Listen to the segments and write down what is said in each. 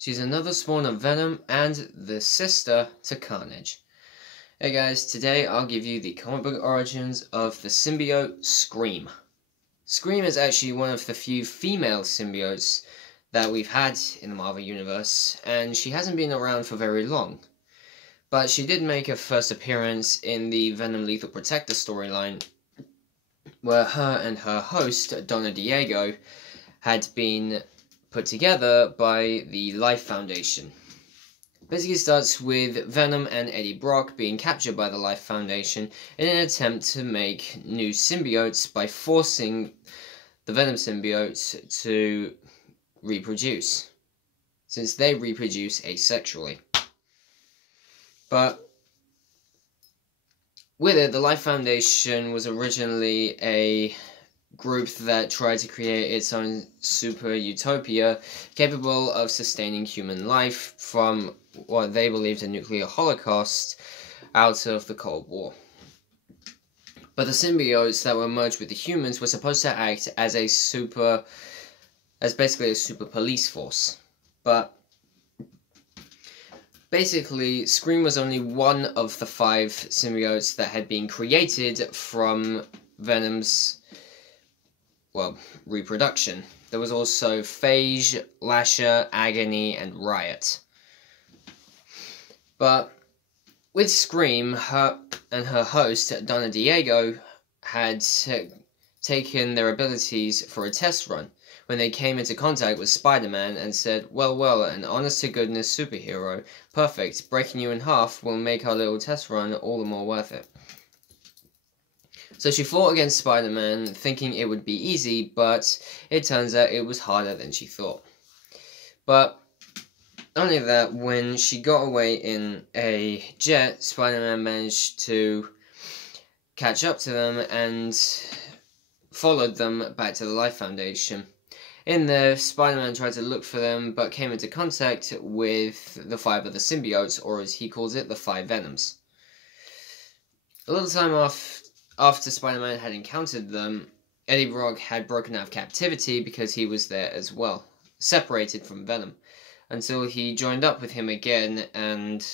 She's another spawn of Venom and the sister to Carnage. Hey guys, today I'll give you the comic book origins of the symbiote Scream. Scream is actually one of the few female symbiotes that we've had in the Marvel Universe, and she hasn't been around for very long. But she did make her first appearance in the Venom Lethal Protector storyline, where her and her host, Donna Diego, had been put together by the Life Foundation. Basically starts with Venom and Eddie Brock being captured by the Life Foundation in an attempt to make new symbiotes by forcing the Venom symbiotes to reproduce, since they reproduce asexually. But with it, the Life Foundation was originally a group that tried to create its own super utopia capable of sustaining human life from what they believed a nuclear holocaust out of the Cold War. But the symbiotes that were merged with the humans were supposed to act as basically a super police force. But basically, Scream was only one of the 5 symbiotes that had been created from Venom's reproduction. There was also Phage, Lasher, Agony, and Riot. But with Scream, her and her host, Donna Diego, had taken their abilities for a test run when they came into contact with Spider-Man and said, well, an honest-to-goodness superhero. Perfect. Breaking you in half will make our little test run all the more worth it. So she fought against Spider-Man, thinking it would be easy, but it turns out it was harder than she thought. But not only that, when she got away in a jet, Spider-Man managed to catch up to them and followed them back to the Life Foundation. In there, Spider-Man tried to look for them, but came into contact with the 5 other symbiotes, or as he calls it, the 5 Venoms. A little time after Spider-Man had encountered them, Eddie Brock had broken out of captivity because he was there as well, separated from Venom, until he joined up with him again and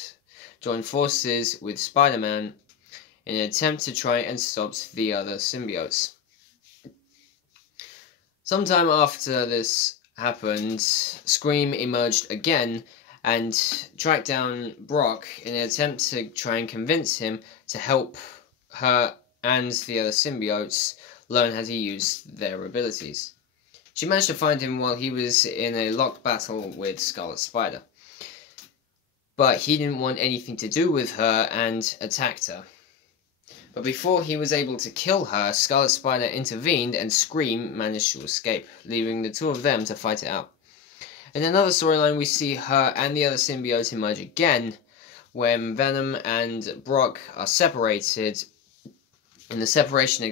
joined forces with Spider-Man in an attempt to try and stop the other symbiotes. Sometime after this happened, Scream emerged again and tracked down Brock in an attempt to try and convince him to help her and the other symbiotes learn how to use their abilities. She managed to find him while he was in a locked battle with Scarlet Spider. But he didn't want anything to do with her and attacked her. But before he was able to kill her, Scarlet Spider intervened and Scream managed to escape, leaving the 2 of them to fight it out. In another storyline, we see her and the other symbiotes emerge again when Venom and Brock are separated in the separation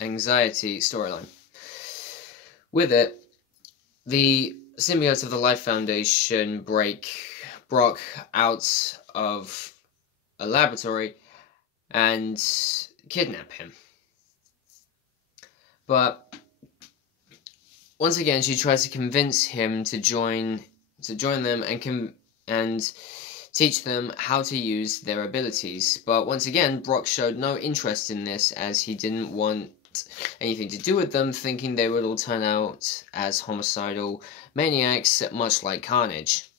anxiety storyline. With it, the symbiotes of the Life Foundation break Brock out of a laboratory and kidnap him. But once again, she tries to convince him to join them and teach them how to use their abilities. But once again, Brock showed no interest in this, as he didn't want anything to do with them, thinking they would all turn out as homicidal maniacs, much like Carnage.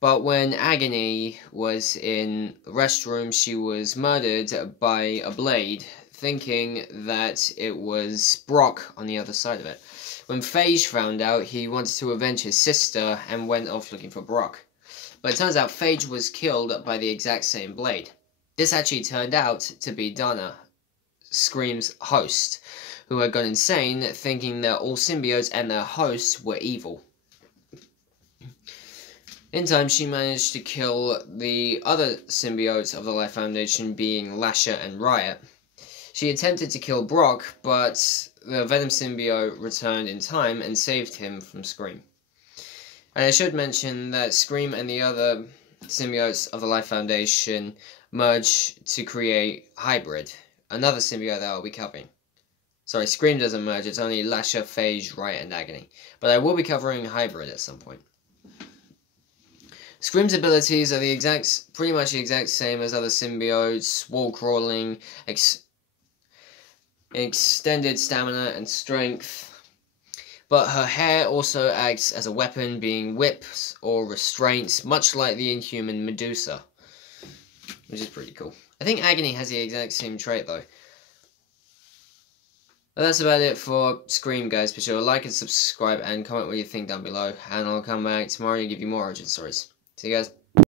But when Agony was in the restroom, she was murdered by a blade, thinking that it was Brock on the other side of it. When Phage found out, he wanted to avenge his sister and went off looking for Brock. But it turns out Phage was killed by the exact same blade. This actually turned out to be Donna, Scream's host, who had gone insane, thinking that all symbiotes and their hosts were evil. In time, she managed to kill the other symbiotes of the Life Foundation, being Lasher and Riot. She attempted to kill Brock, but the Venom symbiote returned in time and saved him from Scream. And I should mention that Scream and the other symbiotes of the Life Foundation merge to create Hybrid, another symbiote that I'll be covering. Sorry, Scream doesn't merge, it's only Lasher, Phage, Riot, and Agony. But I will be covering Hybrid at some point. Scream's abilities are pretty much the exact same as other symbiotes: wall crawling, extended stamina and strength. But her hair also acts as a weapon, being whips or restraints, much like the Inhuman Medusa, which is pretty cool. I think Agony has the exact same trait though. But that's about it for Scream, guys. Be sure to like and subscribe and comment what you think down below, and I'll come back tomorrow to give you more origin stories. See you guys.